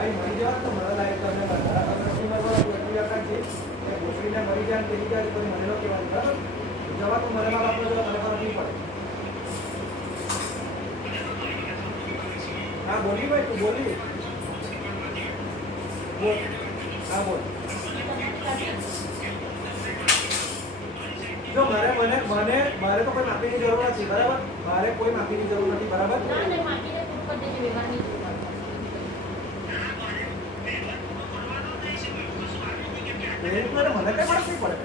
ભાઈ મરી જવા તો મને લાગે તમે બધા નથી મરવા એટલી આકાર છે કે ભોસડીને મરી જાય તેની જાય કોઈ મને ન કહેવાનું બરાબર જવા તો મને માં બાપનો જવા મને ફરક નહીં પડે હા બોલી ભાઈ તું બોલી બોલ હા બોલ જો મારે મને મને મારે તો કોઈ માફીની જરૂર નથી બરાબર મારે કોઈ માફીની જરૂર નથી બરાબર ના ને માફીને પૂરું કરી દેજો વ્યવહારની જરૂર મને કઈ ફરક નહીં પડે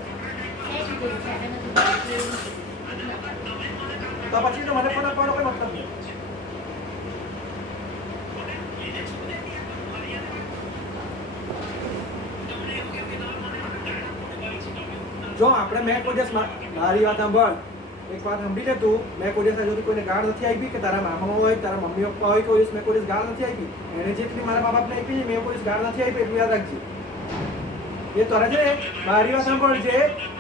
તો પછી તો મને પણ આપવાનો કોઈ મતલબ નહીં જો આપણે મેં કોઈ દિવસ મારી વાત સાંભળ એક વાત સાંભળી લે તું મેં કોઈ દિવસ હજુ કોઈને ગાળ નથી આપી કે તારા મામા હોય તારા મમ્મી પપ્પા હોય કોઈ દિવસ મેં કોઈ દિવસ ગાળ નથી આપી એને જેટલી મારા મા બાપને આપી મેં કોઈ દિવસ ગાળ નથી આપી એટલું યાદ રાખજે એ તારે છે મારી વાત સાંભળ છે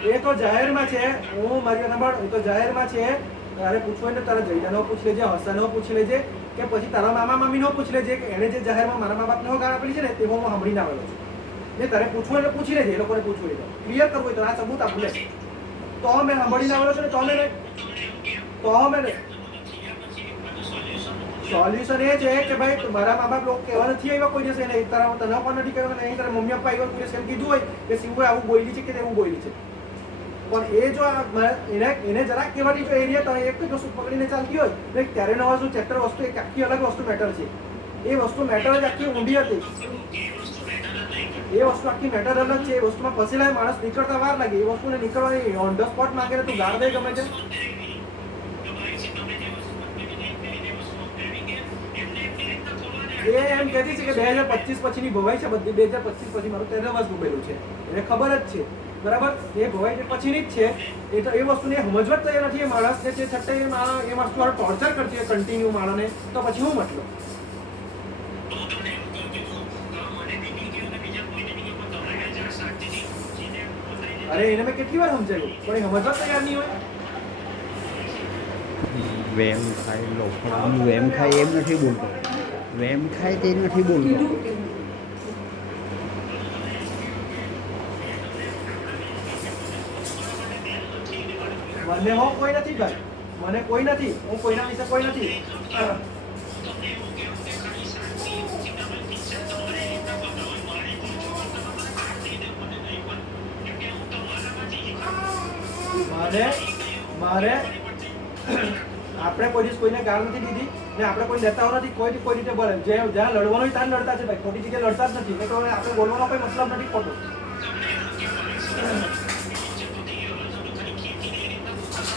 એ તો જાહેરમાં છે હું મારી વાત સાંભળ એ તો જાહેરમાં છે તારે પૂછવું હોય ને તારા જયદાનો પૂછી લેજે હસાનો પૂછી લેજે કે પછી તારા મામા મામીનો પૂછી લેજે કે એને જે જાહેરમાં મારા મા બાપને ગાળ આપેલી છે ને તે હું સાંભળીને આવેલો છું ને તારે પૂછવું એટલે પૂછી લેજે એ લોકોને પૂછવું હોય તો ક્લિયર કરવું હોય તો આ સબૂત આપું લે તો મેં સાંભળીને આવેલો છું ને તો મેં સોલ્યુશન એ છે કે ભાઈ મારા મા બાપ લોકો કહેવા નથી આવ્યા કોઈ દિવસ એને તારા તને પણ નથી કહેવા નહીં તારા મમ્મી પપ્પા આવ્યા કોઈ દિવસ એમ કીધું હોય કે શિવું આવું બોલી છે કે તેવું બોલી છે પણ એ જો એને જરાક કહેવાની જો એરિયા તો એક જ વસ્તુ પકડીને ચાલતી હોય ને ત્યારે નવા શું ચેપ્ટર વસ્તુ એક આખી અલગ વસ્તુ મેટર છે એ વસ્તુ મેટર જ આખી ઊંડી હતી એ વસ્તુ આખી મેટર અલગ છે એ વસ્તુમાં ફસેલા માણસ નીકળતા વાર લાગે એ વસ્તુને નીકળવાની ઓન ધ સ્પોટ માંગે તું ગાળ દે ગમે છે એ એમ કહેતી છે કે 2025 પછીની ભવાઈ છે બધી 2025 પછી મારું 13 વર્ષ ડૂબેલું છે એને ખબર જ છે બરાબર એ ભવાઈ પછીની જ છે એ તો એ વસ્તુને સમજવા જ તૈયાર નથી એ માણસને છે છતાં એ માણસ ટોર્ચર કરતી હોય કન્ટિન્યુ માણસને તો પછી હું મતલબ અરે એને મેં કેટલી વાર સમજાવ્યું પણ એ સમજવા તૈયાર નહીં હોય વેમ ખાય લોકો વેમ ખાય એમ નથી બોલતો વેમ ખાય તે નથી બોલતો મને હો કોઈ નથી ભાઈ મને કોઈ નથી હું કોઈના વિશે કોઈ નથી મારે આપણે કોઈ દિવસ કોઈને ગાળ નથી દીધી ને આપણે કોઈ નેતાઓ નથી કોઈ રીતે બોલે જ્યાં લડવાનું હોય ત્યાં લડતા છે ભાઈ ખોટી જગ્યાએ લડતા જ નથી એટલે આપણે બોલવાનો કોઈ મતલબ નથી ખોટો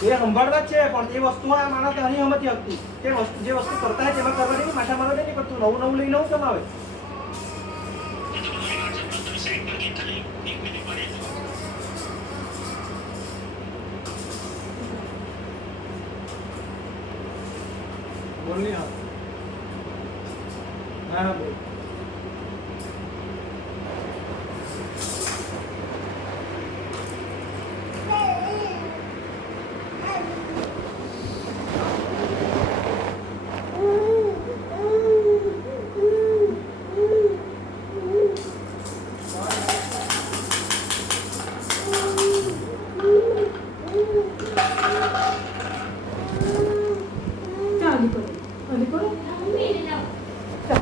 એ સંભાળવા જ છે પણ એ વસ્તુ આ માણસ નહીં સમજતી હતી કે જે વસ્તુ કરતા હોય તેમાં કરવા નહીં માથા મારવા નહીં કરતું નવું લઈ નવું કેમ આવે બોલ નહીં હા બોલ